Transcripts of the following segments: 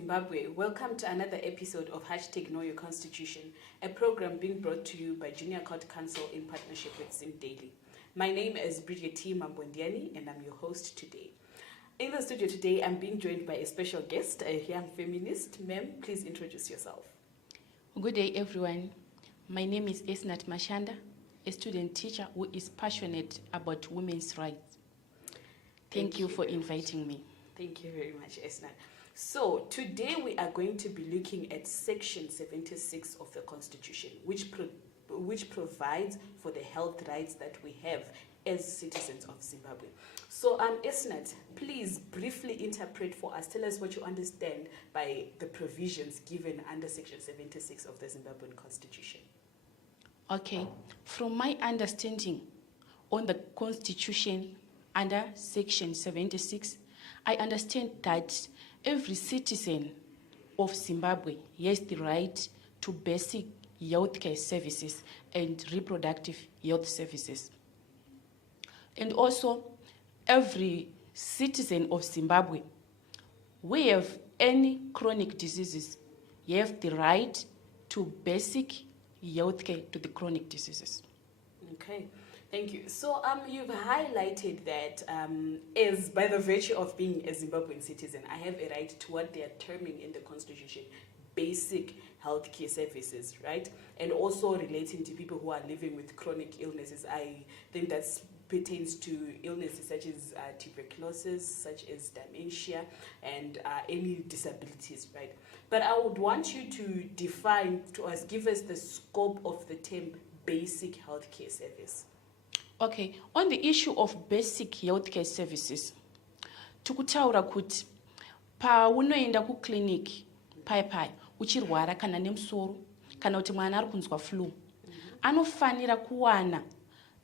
Zimbabwe, welcome to another episode of #Know Your Constitution, a program being brought to you by Junior Court Council in partnership with Zim Daily. My name is Brigitte Mambondiani and I'm your host today. In the studio today, I'm being joined by a special guest, a young feminist. Ma'am, please introduce yourself. Good day, everyone. My name is S02 Mashanda, a student teacher who is passionate about women's rights. Thank you for inviting me. Thank you very much, Esna. So today we are going to be looking at Section 76 of the Constitution, which provides for the health rights that we have as citizens of Zimbabwe. So Esnat, please briefly interpret for us. Tell us what you understand by the provisions given under Section 76 of the Zimbabwean Constitution. Okay, from my understanding on the Constitution under Section 76, I understand that every citizen of Zimbabwe has the right to basic healthcare services and reproductive health services. And also, every citizen of Zimbabwe who have any chronic diseases, you have the right to basic healthcare to the chronic diseases. Okay. Thank you. So you've highlighted that as by the virtue of being a Zimbabwean citizen, I have a right to what they are terming in the Constitution basic healthcare services, right? And also relating to people who are living with chronic illnesses. I think that pertains to illnesses such as tuberculosis, such as dementia, and any disabilities, right? But I would want you to define to us, give us the scope of the term basic healthcare service. Okay, on the issue of basic healthcare services, tukutaura kuti paunoenda kuclinic pai uchirwara kana nemusoro kana kuti mwana ari kunzwa flu, anofanira kuwana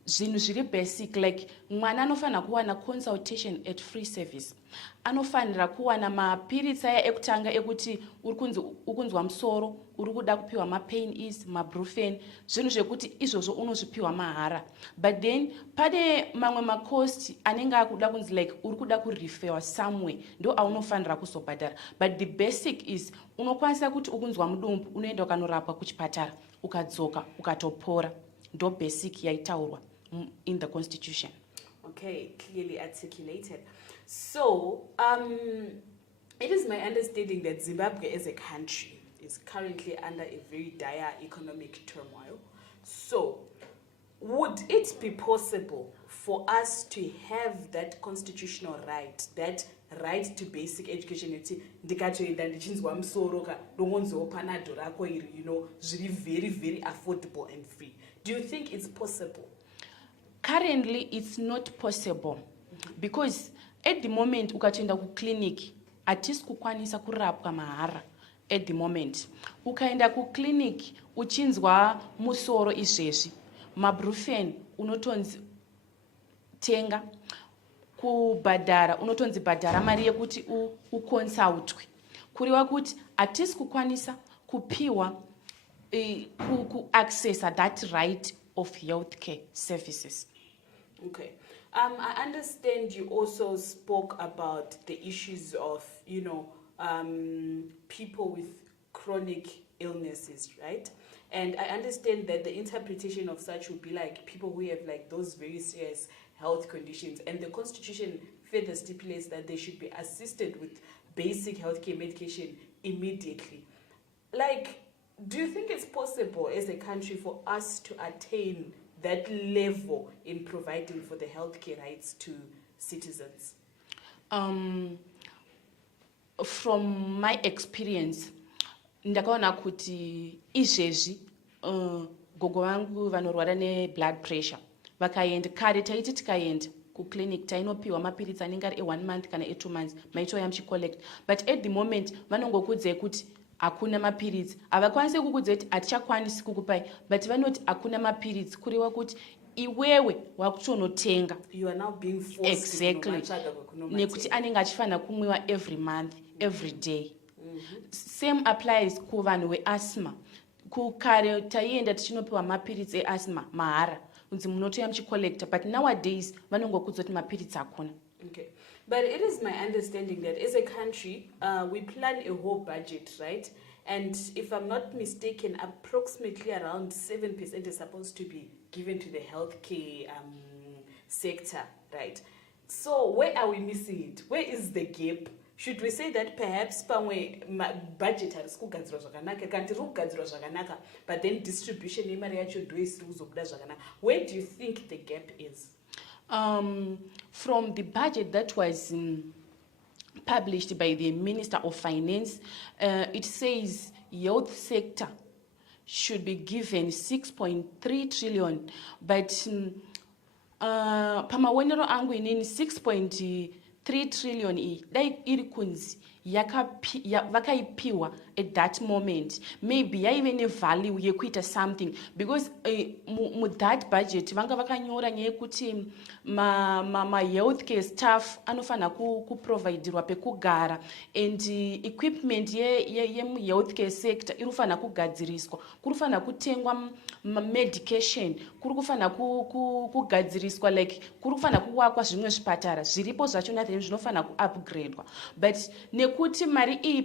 zvinhu zviri basic, like mwana anofanira kuwana consultation at free service, anofanira kuwana mapiritsi aya ekutanga ekuti ukunzwa musoro, uri kuda kupiwa mapain is, mabrufen, zvinhu zvekuti izvozvo unozvipiwa mahara. But then pane mamwe macost anenge akuda kunzi like uri kuda kurefewa somewhere, ndo aunofanira kuzobhadhara. But the basic is unokwanisa kuti ukunzwa mudumbu unoenda ukanorapwa kuchipatara ukadzoka ukatopora. Ndo basic yaitaurwa in the Constitution. Okay, clearly articulated. So, it is my understanding that Zimbabwe as a country is currently under a very dire economic turmoil. So, would it be possible for us to have that constitutional right, that right to basic education, very, very affordable and free? Do you think it's possible? Currently, it's not possible because at the moment, ukatoenda ku clinic, atisi kukwanisa kurapwa mahara. At the moment, ukaenda ku clinic, uchinzwa musoro izvezvi, mabrufen unotonzi tenga, kubhadhara unotonzi bhadhara mari yekuti uconsultwe. Kuriwa kuti atisi kukwanisa kupiwa accessa that right of healthcare services. Okay. I understand you also spoke about the issues of, people with chronic illnesses, right? And I understand that the interpretation of such would be like people who have like those very serious health conditions. And the Constitution further stipulates that they should be assisted with basic healthcare medication immediately. Like, do you think it's possible as a country for us to attain that level in providing for the healthcare rights to citizens? From my experience, ndakaona kuti izvezvi gogo vangu vanorwara ne-blood pressure vakaenda kare taiti tikaenda kuclinic tainopiwa mapiritsi anenge ari e1 month kana e2 months maitoya muchicollect. But at the moment vanongokudzai kuti hakuna mapiritsi, havakwanisi kukudzai kuti hatichakwanisi kukupai, but vanoti hakuna mapiritsi, kureva kuti iwewe wakutonotenga. You are now being forced. Exactly. Nekuti anenge achifanira kumwiwa every month, every day. Same applies kuvanhu veasthma. Kukare taienda tichinopiwa mapiritsi easthma mahara, kunzi munotoya muchicollecta, but nowadays vanongokudzai kuti mapiritsi hakuna. Okay. But it is my understanding that as a country, we plan a whole budget, right? And if I'm not mistaken, approximately around 7% is supposed to be given to the healthcare sector, right? So where are we missing it? Where is the gap? Should we say that perhaps pamwe budget haris kugadzirwa zvakanaka kanti riri kugadzirwa zvakanaka, but then distribution yemari yacho ndo isiri kuzobuda zvakanaka? Where do you think the gap is? From the budget that was published by the Minister of Finance, it says youth sector should be given 6.3 trillion, but pamaonero angu inini 6.3 trillion iyi dai iri kunzi vakaipiwa at that moment, maybe yaive nevalue yekuita something, because that budget vanga vakanyora nyaya yekuti ma-healthcare staff anofana kuproviderwa pekugara, and equipment ye-healthcare sector irofana kugadziriswa, kurofana kutengwa medication, kuri kufana kugadziriswa, like kuri kufana kuwakwa zvimwe zvipatara zviripo zvachona zvinofana kuupgradwa, but nekuti mari iyi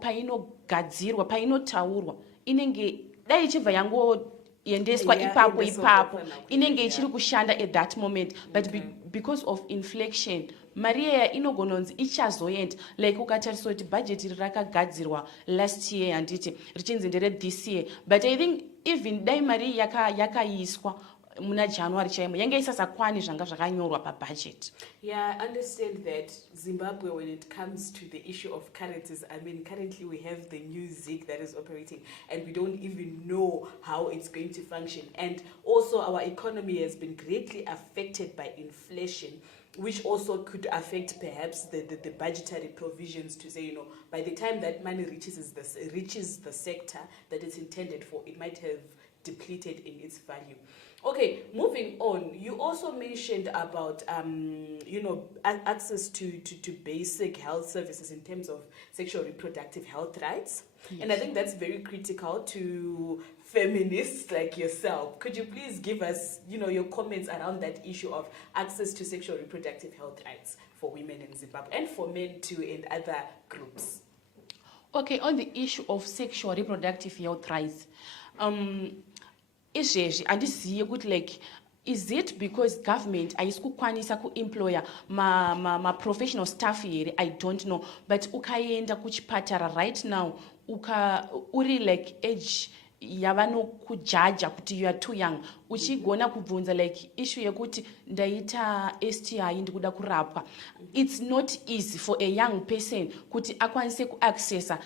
painogadzirwa painotaurwa inenge dai ichibva yangoendeswa ipapo inenge ichiri kushanda at that moment, but because of inflation mari iya inogononzi ichazoenda, like ukatariswa kuti budget iri rakagadzirwa last year handiti richinzi ndere this year, but I think even dai mari yakaiswa muna January chaimo yange isasakwani zvanga zvakanyorwa pabudget. Yeah, I understand that Zimbabwe, when it comes to the issue of currencies, I mean, currently we have the new ZiG that is operating and we don't even know how it's going to function. And also our economy has been greatly affected by inflation, which also could affect perhaps the budgetary provisions to say, by the time that money reaches the sector that it's intended for, it might have depleted in its value. Okay, moving on, you also mentioned about access to basic health services in terms of sexual reproductive health rights. Yes. And I think that's very critical to feminists like yourself. Could you please give us your comments around that issue of access to sexual reproductive health rights for women in Zimbabwe and for men too and other groups? Okay, on the issue of sexual reproductive health rights, izvezvi handizivi kuti like is it because government haisi kukwanisa kuemploya ma-professional staff here? I don't know, but ukaenda kuchipatara right now uri like age yavanokujaja kuti you are too young, uchigona kubvunza like issue yekuti ndaita STI ndikuda kurapwa, it's not easy for a young person kuti akwanise kuaccessa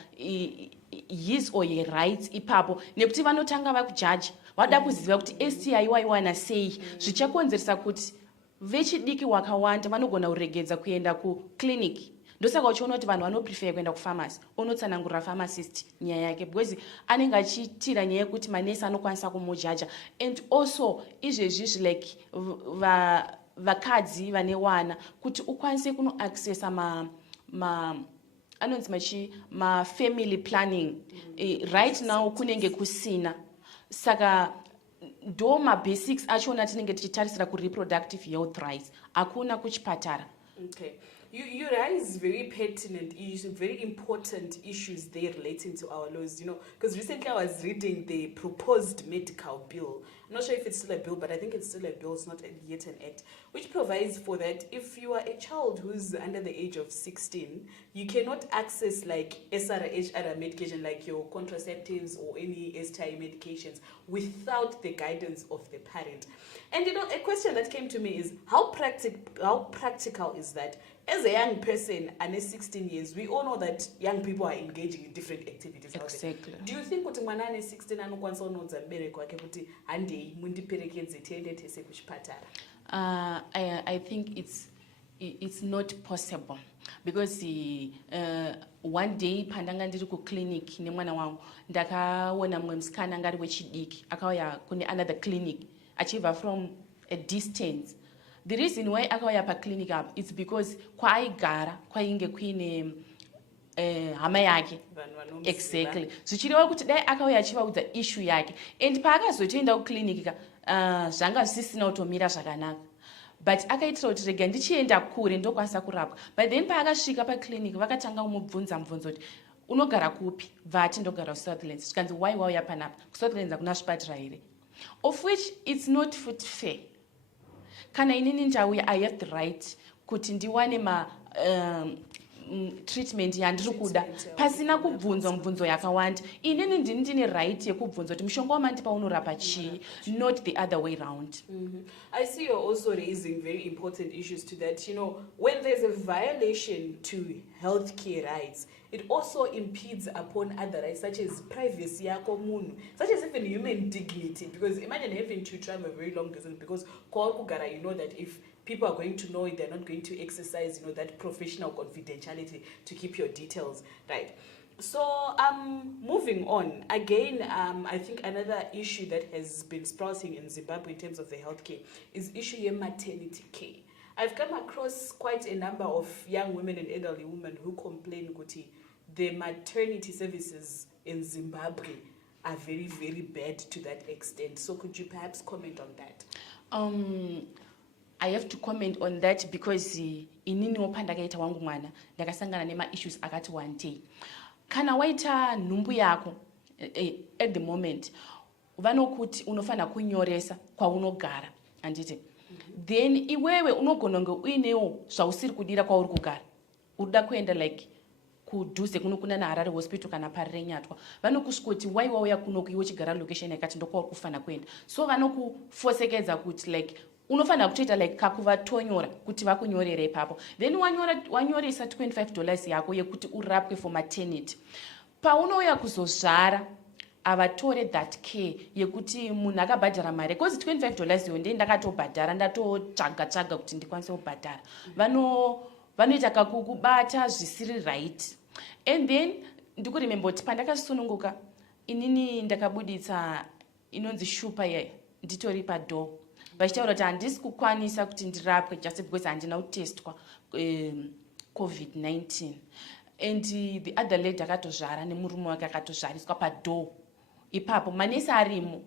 his or her rights ipapo, nekuti vanotanga vakujaja vada kuziva kuti STI waiwana sei, zvichakonzeresa kuti vechidiki wakawanda vanogona kuregedza kuenda kuclinic. Ndosaka uchiona kuti vanhu vanoprefer kuenda kufamasi onotsanangurira pharmacist nyaya yake, because anenge achiitira nyaya yekuti manesi anokwanisa kumujaja. And also izvezvizvi like vakadzi vane wana kuti ukwanise kunoaccessa anonzi ma-family planning, right now kunenge kusina, saka ndo ma-basics achona tinenge tichitarisira ku-reproductive health rights hakuna kuchipatara. Okay. You raise very pertinent issues, very important issues there relating to our laws, because recently I was reading the proposed medical bill. I'm not sure if it's still a bill, but I think it's still a bill, it's not yet an act, which provides for that if you are a child who's under the age of 16, you cannot access like SRHR medication, like your contraceptives or any STI medications without the guidance of the parent. And a question that came to me is how practical is that? As a young person and 16 years, we all know that young people are engaging in different activities. Exactly. Do you think kuti mwana ane 16 anokwanisa kunodza mubereki wake kuti handei mundiperekedze tiende tese kuchipatara? I think it's not possible, because one day pandanga ndiri kuclinic nemwana wangu ndakaona mumwe musikana anga ari wechidiki akauya kune another clinic achibva from a distance. The reason why akauya paclinic apa it's because kwaaigara kwainge kuine hama yake. Exactly. Zvichireva kuti dai akauya achivaudza issue yake, and paakazotoenda kuclinic zvanga zvisisina kutomira zvakanaka, but akaitira kuti rega ndichienda kure ndokwanisa kurapwa. But then paakasvika paclinic vakatanga kumubvunza mubvunzo kuti unogara kupi, vati ndogara kuSouthlands. Zvikanzi why wauya panapa, kuSouthlands hakuna zvipatara here, of which it's not foot fair. Kana inini ndauya, I have the right kuti ndiwane treatment yandiri kuda pasina kubvunzwa mubvunzo yakawanda. Inini ndine right yekubvunzwa kuti mushonga wamandipa unorapa chii, not the other way round. I see you're also raising very important issues to that. You know, when there's a violation to healthcare rights, it also impedes upon other rights such as privacy yako munhu, such as even human dignity. Because imagine having to travel a very long distance because kwa kugara, you know that if people are going to know it, they're not going to exercise, you know, that professional confidentiality to keep your details, right? So, moving on, again, I think another issue that has been sprouting in Zimbabwe in terms of the healthcare is issue of maternity care. I've come across quite a number of young women and elderly women who complain that the maternity services in Zimbabwe are very, very bad to that extent. So could you perhaps comment on that? I have to comment on that because inini wopandakaita wangu mwana ndakasangana nema-issues akati one day. Kana waita nhumbu yako at the moment vanokuti unofana kunyoresa kwaunogara anditi, then iwewe unogona kunge uinewo zvausiri kudira kwauri kugara, urida kuenda like kudhuze kunokuna naHarare hospital kana pari renyatwa, vanokusvika kuti wai wauya kunoku iwe uchigara location yakati ndokwauri kufana kuenda, so vanokufosekedza kuti like unofanira kutoita like kakuvatonyora kuti vakunyorere ipapo, then wanyoresa $25 yako yekuti urapwe for maternity. Paunouya kuzozvara avatore that care yekuti munhu akabhadhara mari, because $25 yo ndei ndakatobhadhara ndatotsvaga kuti ndikwanise kubhadhara, vanoita kakukubata zvisiri right. And then ndikuremember kuti pandakasununguka inini ndakabuditsa inonzi shupa nditori padoo, vachitaura kuti handisi kukwanisa kuti ndirapwe just because handina kutestwa COVID-19. And the other lady akatozvara nemurume wake akatozvariswa padoo ipapo, manesi arimo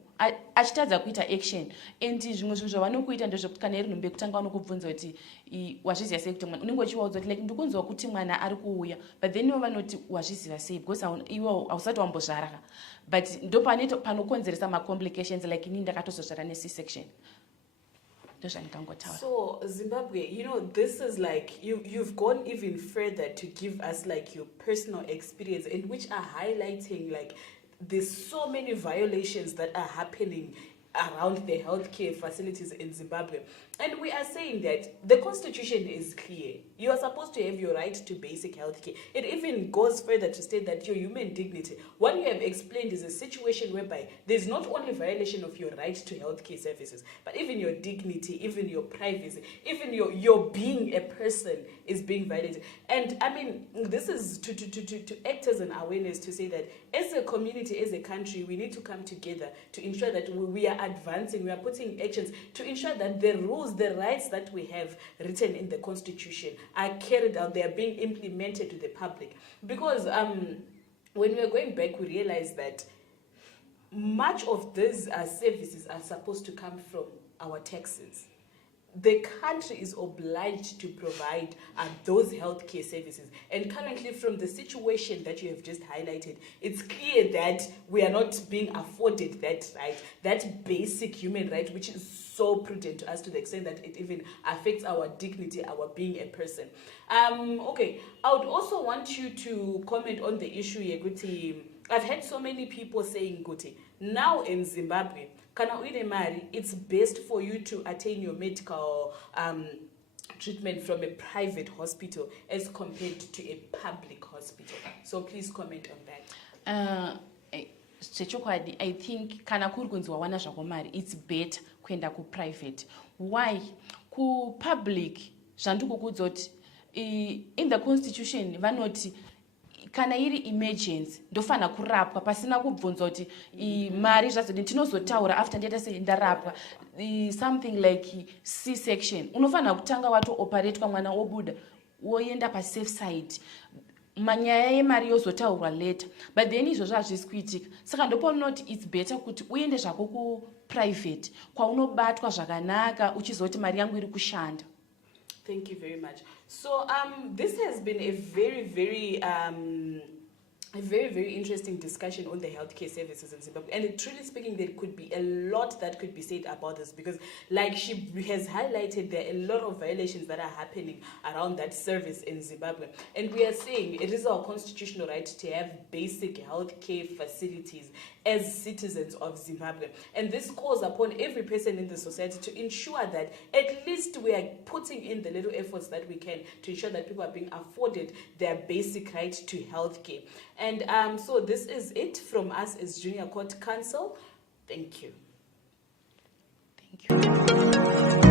achitadza kuita action. And zvimwe zvinhu zvavanokuita ndezvekuti kana iri nhumbi yekutanga vanokubvunza kuti wazviziva sei kuti mwana, unenge uchivaudza kuti like ndikunzwa kuti mwana ari kuuya, but then ivo vanoti wazviziva sei because iwo hausati wambozvara, but ndo panokonzeresa macomplications like inini ndakatozozvara ne-C-section. So Zimbabwe, you know, this is like you've gone even further to give us like your personal experience, in which are highlighting like there's so many violations that are happening around the healthcare facilities in Zimbabwe. And we are saying that the constitution is clear. You are supposed to have your right to basic healthcare. It even goes further to state that your human dignity, what you have explained is a situation whereby there's not only violation of your right to healthcare services, but even your dignity, even your privacy, even your being a person is being violated. And I mean, this is to act as an awareness to say that as a community, as a country, we need to come together to ensure that we are advancing, we are putting actions to ensure that the rules, the rights that we have written in the constitution are carried out, they are being implemented to the public. Because when we are going back, we realize that much of these services are supposed to come from our taxes. The country is obliged to provide those healthcare services. And currently, from the situation that you have just highlighted, it's clear that we are not being afforded that right, that basic human right, which is so prudent to us to the extent that it even affects our dignity, our being a person. Okay, I would also want you to comment on the issue, Yeguti. I've heard so many people saying, Guti, now in Zimbabwe, kana uine mari, it's best for you to attain your medical treatment from a private hospital as compared to a public hospital. So please comment on that. Sechokwadi, I think kana kuri kunzwa wana zvakomari, it's better kuenda ku private. Why? Ku public, zvandikukuudza kuti in the constitution vanoti kana iri emergency ndofana kurapwa pasina kubvunzwa kuti mari zvazodi tinozotaura after ndiyata sei ndarapwa, something like C-section unofana kutanga wato operatwa mwana obuda woenda pa safe side. manyaya yemari yozotaurwa later, but then izvozvo hazvisi kuitika. Saka ndopaunoti it's better kuti uende zvako kuprivate kwaunobatwa zvakanaka uchizoti mari yangu iri kushanda. Thank you very much. So this has been a very interesting discussion on the healthcare services in Zimbabwe. And truly speaking, there could be a lot that could be said about this, because like she has highlighted, there are a lot of violations that are happening around that service in Zimbabwe. And we are saying it is our constitutional right to have basic healthcare facilities as citizens of Zimbabwe. And this calls upon every person in the society to ensure that at least we are putting in the little efforts that we can to ensure that people are being afforded their basic right to healthcare. And so this is it from us as Junior Court Counsel. Thank you. Thank you.